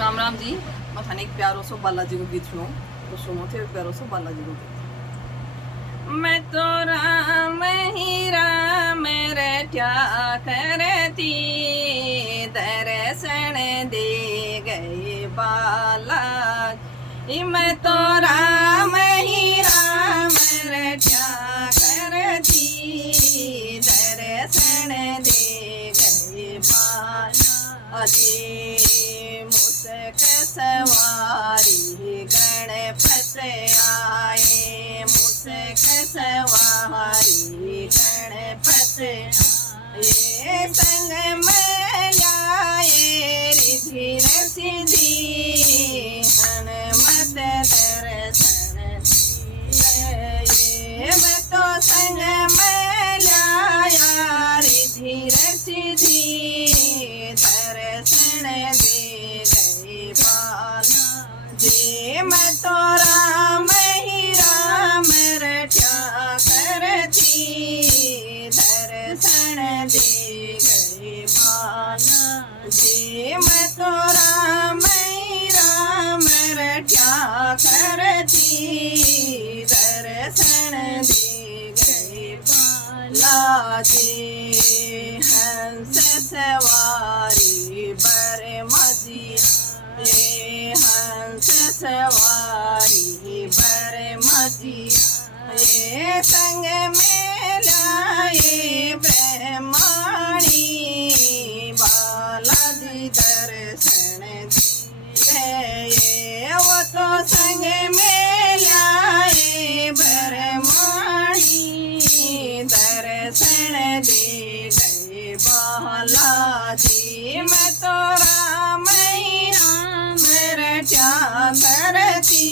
राम राम जी। मैं थाने एक प्यारो सो बालाजी को गीत सुनो तो सुनो थे प्यारो सो बालाजी को गीत। मैं तो राम ही राम रट्या करती दर्शन दे गए बालाजी। मैं तो राम ही राम रट्या करती दर्शन दे गए बालाजी। मुसक सवारी गणपत आए, मुसक सवारी गणपत ये संग में लाए रिधिर सिद्धि हनुमत दर्शन दिए। मैं तो संग में लाया रिधिर सिद्धि दर्शन दे जी। मैं तो राम ही राम रट्या करती दर्शन दे गए बालाजी। मैं तो राम ही राम रट्या करती दर्शन दे गए बालाजी। हंस सवारी बर मदिया हंस सवारी बर मदिया ये संग में लाए ब्रह्माणी बालाजी दर्शन दिए। वो तो संग में लाए ब्रह्माणी दर्शन दे गए बालाजी। मैं तो राम ही राम रट्या करती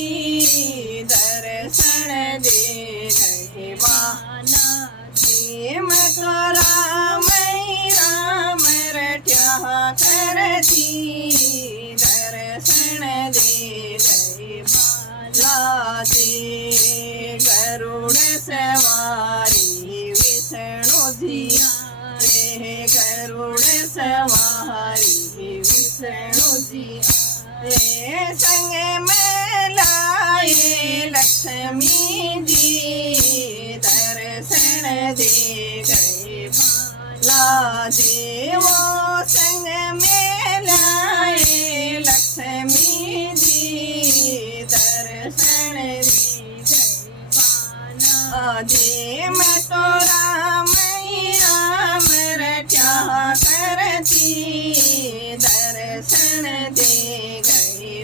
दर्शन दे गए बालाजी। मैं तो राम ही राम रट्या करती दर्शन दे गए बालाजी। गरुड़ सवारी विष्णु जी गरुड़ सवारी विष्णु जी ये संग में लाए लक्ष्मी जी दर्शन दे गए बालाजी। वो संग में लाए लक्ष्मी जी दर्शन दे गए बालाजी। मैं तो राम ही राम रट्या करती दर्शन दे गए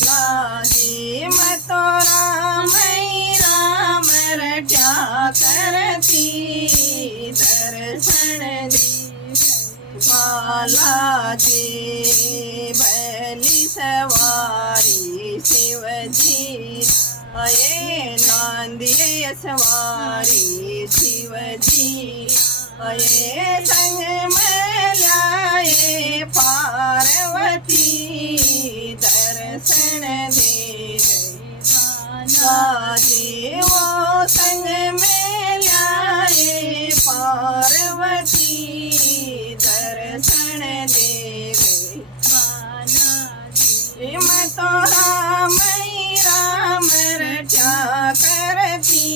बालाजी। मैं तो राम ही राम रट्या करती दर्शन दे बालाजी। बैली सवारी शिवजी ये नांदिए सवारी शिवजी ये संग में लाए पार्वती दर्शन दे गए बालाजी। वो संग में लाए पार्वती दर्शन दे गए बालाजी। मैं तो राम ही राम रट्या करती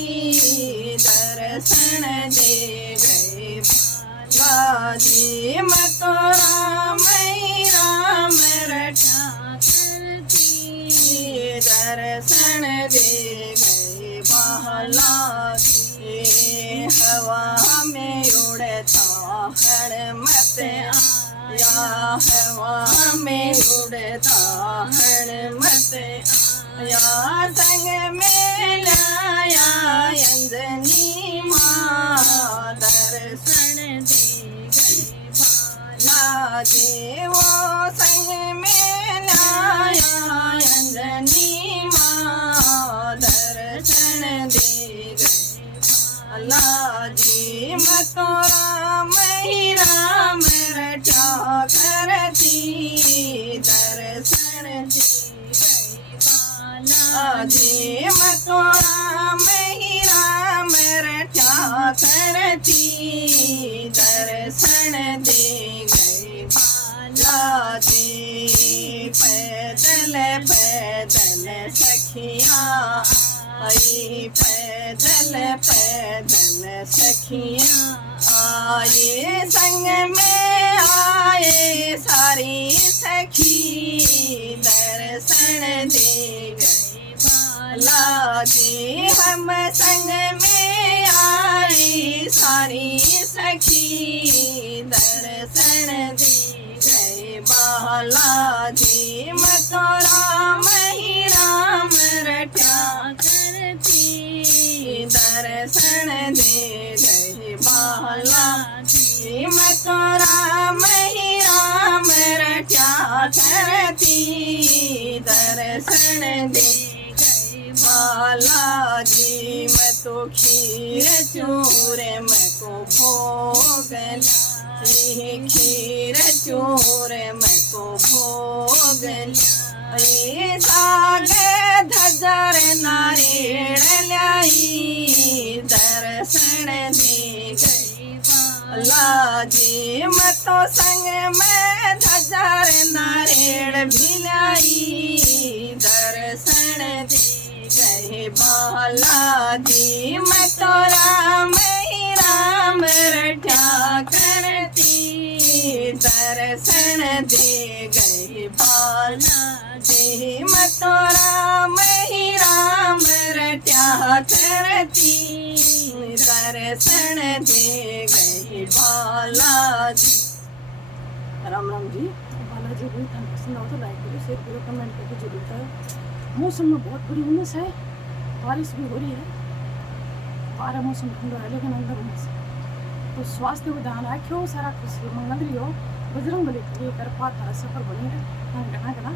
दर्शन दे गए बालाजी। मैं तो राम ही राम रट्या करती दर्शन दे गए बालाजी। हवा में उड़ता हनुमत आया, हवा में उड़ता हनुमत आया संग में लाया अंजनी माँ दर्शन दे गए बालाजी। वो संग में लाया अंजनी माँ दर्शन दे गए बालाजी। मैं तो राम ही राम रट्या करती दर्शन दे बालाजी। मैं तो राम ही राम रट्या करती दर्शन दे गए बालाजी। पैदल सखियाँ आई, पैदल पैदल सखियाँ आए, संग में आए सारी सखी, दर्शन दे गए बालाजी। हम संग में आई सारी सखी, दर्शन दे गए बालाजी। मैं तो राम ही राम रटा करती, दर्शन दे गए बालाजी। मैं तो राम ही राम रटा करती, दर्शन दे गए बालाजी। मैं तो खीर चूरे मैं को भोग लाई, खीर चूरे मैं को भोग लाई। साग धजर नारियल लाई, दर्शन दे गई बालाजी। मैं तो संग में धजर नारियल भी लाई, दर्शन दे गए बालाजी। मैं तो राम ही राम रटा करती, दर्शन दे गए बालाजी। मैं तो राम ही राम रटा करती, दर्शन दे गए बालाजी। राम राम जी। बालाजी भी था पसंद आओ तो लाइक करो, शेयर करो, कमेंट करके जरूर करो। मौसम में बहुत बुरी उमस है, बारिश भी हो रही है, बारह मौसम ठंडा है लेकिन अंदर उमस है। तो स्वास्थ्य को ध्यान रखियो, सारा खुशी मंगल रहियो, बजरंग बली करे कृपा थारा सफर बनी रहे। घना